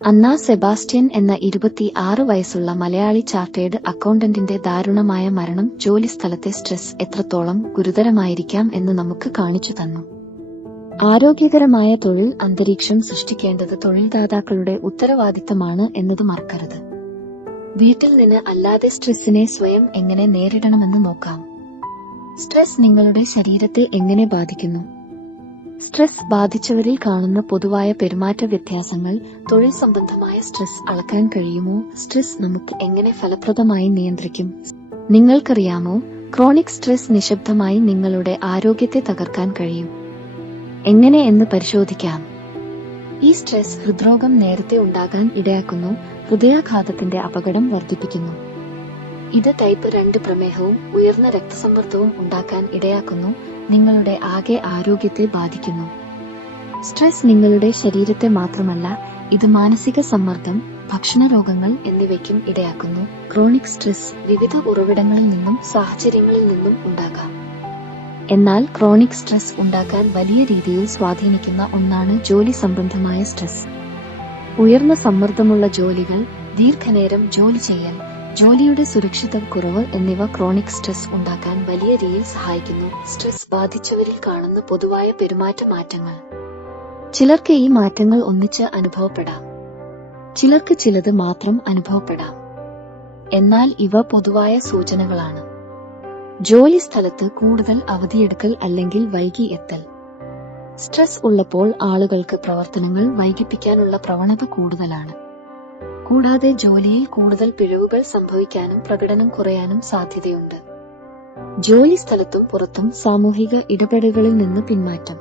അന്ന Sebastian എന്ന 26 വയസ്സുള്ള Malayali chartered അക്കൗണ്ടന്റിന്റെ ദാരുണമായ മരണം ജോലിസ്ഥലത്തെ സ്ട്രെസ് എത്രത്തോളം ഗുരുതരമായിരിക്കാം എന്ന് നമുക്ക് കാണിച്ചു തന്നു. ആരോഗ്യകരമായ തൊഴിൽ അന്തരീക്ഷം സൃഷ്ടിക്കേണ്ടത് തൊഴിൽദാതാക്കളുടെ ഉത്തരവാദിത്തമാണ് എന്നത് മറക്കരുത്. വീട്ടിൽ നിന്ന് അല്ലാതെ സ്ട്രെസ്സിനെ സ്വയം എങ്ങനെ നേരിടണമെന്ന് നോക്കാം. സ്ട്രെസ് നിങ്ങളുടെ ശരീരത്തെ എങ്ങനെ ബാധിക്കുന്നു? സ്ട്രെസ് ബാധിച്ചവരിൽ കാണുന്ന പൊതുവായ പെരുമാറ്റ വ്യത്യാസങ്ങൾ. തൊഴിൽ സംബന്ധമായ സ്ട്രെസ് അളക്കാൻ കഴിയുമോ? സ്ട്രെസ് നമുക്ക് എങ്ങനെ ഫലപ്രദമായി നിയന്ത്രിക്കും? നിങ്ങൾക്കറിയാമോ, ക്രോണിക് സ്ട്രെസ് നിശബ്ദമായി നിങ്ങളുടെ ആരോഗ്യത്തെ തകർക്കാൻ കഴിയും. എങ്ങനെ എന്ന് പരിശോധിക്കാം. ഈ സ്ട്രെസ് ഹൃദ്രോഗം നേരത്തെ ഉണ്ടാകാൻ ഇടയാക്കുന്നു, ഹൃദയാഘാതത്തിന്റെ അപകടം വർദ്ധിപ്പിക്കുന്നു. ഇത് ടൈപ്പ് 2 പ്രമേഹവും ഉയർന്ന രക്തസമ്മർദ്ദവും ഉണ്ടാക്കാൻ ഇടയാക്കുന്നു, നിങ്ങളുടെ ആകെ ആരോഗ്യത്തെ ബാധിക്കുന്നു. സ്ട്രെസ് നിങ്ങളുടെ ശരീരത്തെ മാത്രമല്ല, ഇത് മാനസിക സമ്മർദ്ദം, ഭക്ഷണ രോഗങ്ങൾ എന്നിവയ്ക്കും ഇടയാക്കുന്നു. ക്രോണിക് സ്ട്രെസ് വിവിധ ഉറവിടങ്ങളിൽ നിന്നും സാഹചര്യങ്ങളിൽ നിന്നും ഉണ്ടാകാം. എന്നാൽ ക്രോണിക് സ്ട്രെസ് ഉണ്ടാക്കാൻ വലിയ രീതിയിൽ സ്വാധീനിക്കുന്ന ഒന്നാണ് ജോലി സംബന്ധമായ സ്ട്രെസ്. ഉയർന്ന സമ്മർദ്ദമുള്ള ജോലികൾ, ദീർഘനേരം ജോലി ചെയ്യൽ, ജോലിയുടെ സുരക്ഷിതക്കുറവ് എന്നിവ ക്രോണിക് സ്ട്രെസ് ഉണ്ടാക്കാൻ വലിയ രീതിയിൽ സഹായിക്കുന്നു. സ്ട്രെസ് ബാധിച്ചവരിൽ കാണുന്ന പൊതുവായ പെരുമാറ്റ മാറ്റങ്ങൾ. ചിലർക്ക് ഈ മാറ്റങ്ങൾ ഒന്നിച്ച് അനുഭവപ്പെടാം, ചിലർക്ക് ചിലത് മാത്രം അനുഭവപ്പെടാം. എന്നാൽ ഇവ പൊതുവായ സൂചനകളാണ്. ജോലി സ്ഥലത്ത് കൂടുതൽ അവധിയെടുക്കൽ അല്ലെങ്കിൽ വൈകി എത്തൽ. സ്ട്രെസ് ഉള്ളപ്പോൾ ആളുകൾക്ക് പ്രവർത്തനങ്ങൾ വൈകിപ്പിക്കാനുള്ള പ്രവണത കൂടുതലാണ്. കൂടാതെ ജോലിയിൽ കൂടുതൽ പിഴവുകൾ സംഭവിക്കാനും പ്രകടനം കുറയാനും സാധ്യതയുണ്ട്. ജോലി സ്ഥലത്തും പുറത്തും സാമൂഹിക ഇടപെടലുകളിൽ നിന്ന് പിന്മാറ്റം.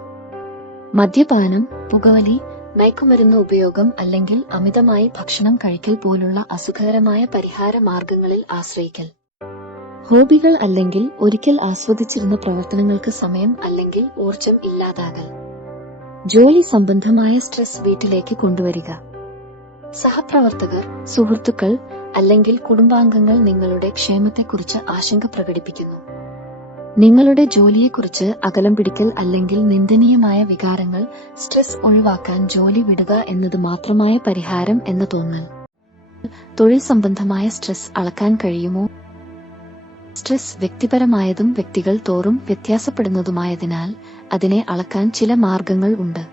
മദ്യപാനം, പുകവലി, മയക്കുമരുന്ന് ഉപയോഗം അല്ലെങ്കിൽ അമിതമായി ഭക്ഷണം കഴിക്കൽ പോലുള്ള അസുഖകരമായ പരിഹാര മാർഗങ്ങളിൽ ആശ്രയിക്കൽ. ഹോബികൾ അല്ലെങ്കിൽ ഒരിക്കൽ ആസ്വദിച്ചിരുന്ന പ്രവർത്തനങ്ങൾക്ക് സമയം അല്ലെങ്കിൽ ഊർജം ഇല്ലാതാകൽ. ജോലി സംബന്ധമായ സ്ട്രെസ് വീട്ടിലേക്ക് കൊണ്ടുവരിക. സഹപ്രവർത്തകർ, സുഹൃത്തുക്കൾ അല്ലെങ്കിൽ കുടുംബാംഗങ്ങൾ നിങ്ങളുടെ ക്ഷേമത്തെക്കുറിച്ച് ആശങ്ക പ്രകടിപ്പിക്കുന്നു. നിങ്ങളുടെ ജോലിയെക്കുറിച്ച് അകലം പിടിക്കൽ അല്ലെങ്കിൽ നിന്ദനീയമായ വികാരങ്ങൾ. സ്ട്രെസ് ഒഴിവാക്കാൻ ജോലി വിടുക എന്നത് മാത്രമായ പരിഹാരം എന്ന തോന്നൽ. തൊഴിൽ സംബന്ധമായ സ്ട്രെസ് അളക്കാൻ കഴിയുമോ? സ്ട്രെസ് വ്യക്തിപരമായതും വ്യക്തികൾ തോറും വ്യത്യാസപ്പെടുന്നതുമായതിനാൽ അതിനെ അളക്കാൻ ചില മാർഗങ്ങൾ ഉണ്ട്.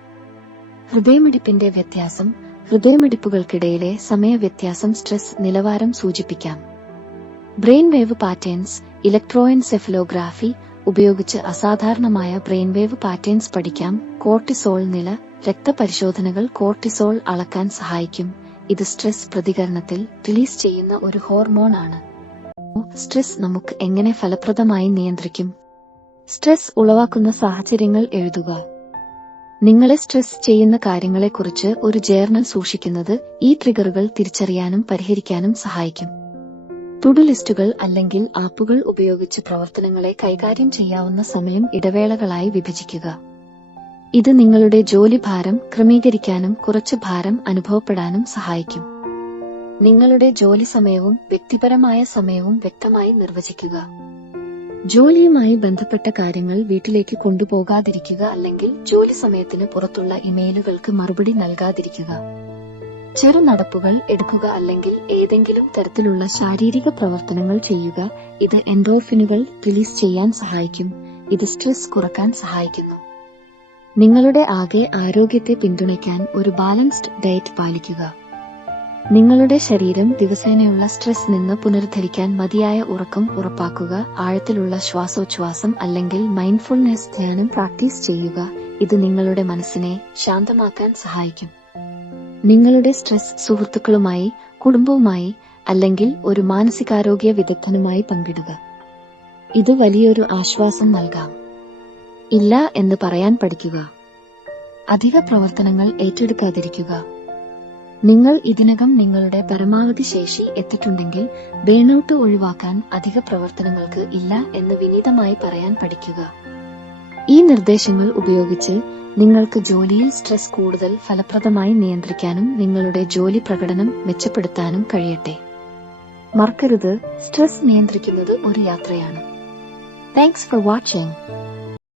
ഹൃദയമിടിപ്പിന്റെ വ്യത്യാസം. ഹൃദയമിടിപ്പുകൾക്കിടയിലെ സമയവ്യത്യാസം സ്ട്രെസ് നിലവാരം സൂചിപ്പിക്കാം. Brain wave patterns. ഇലക്ട്രോഎൻസെഫലോഗ്രാഫി ഉപയോഗിച്ച് അസാധാരണമായ ബ്രെയിൻ വേവ് പാറ്റേൺസ് പഠിക്കാം. കോർട്ടിസോൾ നില. രക്തപരിശോധനകൾ കോർട്ടിസോൾ അളക്കാൻ സഹായിക്കും. ഇത് സ്ട്രെസ് പ്രതികരണത്തിൽ റിലീസ് ചെയ്യുന്ന ഒരു ഹോർമോൺ ആണ്. സ്ട്രെസ് നമുക്ക് എങ്ങനെ ഫലപ്രദമായി നിയന്ത്രിക്കും? സ്ട്രെസ് ഉളവാക്കുന്ന സാഹചര്യങ്ങൾ എഴുതുക. നിങ്ങളെ സ്ട്രെസ് ചെയ്യുന്ന കാര്യങ്ങളെക്കുറിച്ച് ഒരു ജേർണൽ സൂക്ഷിക്കുന്നത് ഈ ട്രിഗറുകൾ തിരിച്ചറിയാനും പരിഹരിക്കാനും സഹായിക്കും. ടു-ഡു ലിസ്റ്റുകൾ അല്ലെങ്കിൽ ആപ്പുകൾ ഉപയോഗിച്ച് പ്രവർത്തനങ്ങളെ കൈകാര്യം ചെയ്യാവുന്ന സമയം ഇടവേളകളായി വിഭജിക്കുക. ഇത് നിങ്ങളുടെ ജോലിഭാരം ക്രമീകരിക്കാനും കുറച്ച് ഭാരം അനുഭവപ്പെടാനും സഹായിക്കും. നിങ്ങളുടെ ജോലി സമയവും വ്യക്തിപരമായ സമയവും വ്യക്തമായി നിർവചിക്കുക. ജോലിയുമായി ബന്ധപ്പെട്ട കാര്യങ്ങൾ വീട്ടിലേക്ക് കൊണ്ടുപോകാതിരിക്കുക അല്ലെങ്കിൽ ജോലി സമയത്തിന് പുറത്തുള്ള ഇമെയിലുകൾക്ക് മറുപടി നൽകാതിരിക്കുക. ചെറു നടപ്പുകൾ എടുക്കുക അല്ലെങ്കിൽ ഏതെങ്കിലും തരത്തിലുള്ള ശാരീരിക പ്രവർത്തനങ്ങൾ ചെയ്യുക. ഇത് എൻഡോർഫിനുകൾ റിലീസ് ചെയ്യാൻ സഹായിക്കും. ഇത് സ്ട്രെസ് കുറക്കാൻ സഹായിക്കുന്നു. നിങ്ങളുടെ ആകെ ആരോഗ്യത്തെ പിന്തുണയ്ക്കാൻ ഒരു ബാലൻസ്ഡ് ഡയറ്റ് പാലിക്കുക. നിങ്ങളുടെ ശരീരം ദിവസേനയുള്ള സ്ട്രെസ് നിന്ന് പുനരുദ്ധരിക്കാൻ മതിയായ ഉറക്കം ഉറപ്പാക്കുക. ആഴത്തിലുള്ള ശ്വാസോച്ഛ്വാസം അല്ലെങ്കിൽ മൈൻഡ്ഫുൾനെസ് ധ്യാനം പ്രാക്ടീസ് ചെയ്യുക. ഇത് നിങ്ങളുടെ മനസ്സിനെ ശാന്തമാക്കാൻ സഹായിക്കും. നിങ്ങളുടെ സ്ട്രെസ് സുഹൃത്തുക്കളുമായി, കുടുംബവുമായി അല്ലെങ്കിൽ ഒരു മാനസികാരോഗ്യ വിദഗ്ധനുമായി പങ്കിടുക. ഇത് വലിയൊരു ആശ്വാസം നൽകാം. ഇല്ല എന്ന് പറയാൻ പഠിക്കുക. അധിക പ്രവർത്തനങ്ങൾ ഏറ്റെടുക്കാതിരിക്കുക. നിങ്ങൾ ഇതിനകം നിങ്ങളുടെ പരമാവധി ശേഷി എത്തിയിട്ടുണ്ടെങ്കിൽ ബേൺഔട്ട് ഒഴിവാക്കാൻ അധിക പ്രവർത്തനങ്ങൾക്ക് ഇല്ല എന്ന് വിനീതമായി പറയാൻ പഠിക്കുക. ഈ നിർദ്ദേശങ്ങൾ ഉപയോഗിച്ച് നിങ്ങൾക്ക് ജോലിയിൽ സ്ട്രെസ് കൂടുതൽ ഫലപ്രദമായി നിയന്ത്രിക്കാനും നിങ്ങളുടെ ജോലി പ്രകടനം മെച്ചപ്പെടുത്താനും കഴിയട്ടെ. മറക്കരുത്, സ്ട്രെസ് നിയന്ത്രിക്കുന്നത് ഒരു യാത്രയാണ്. Thanks for watching.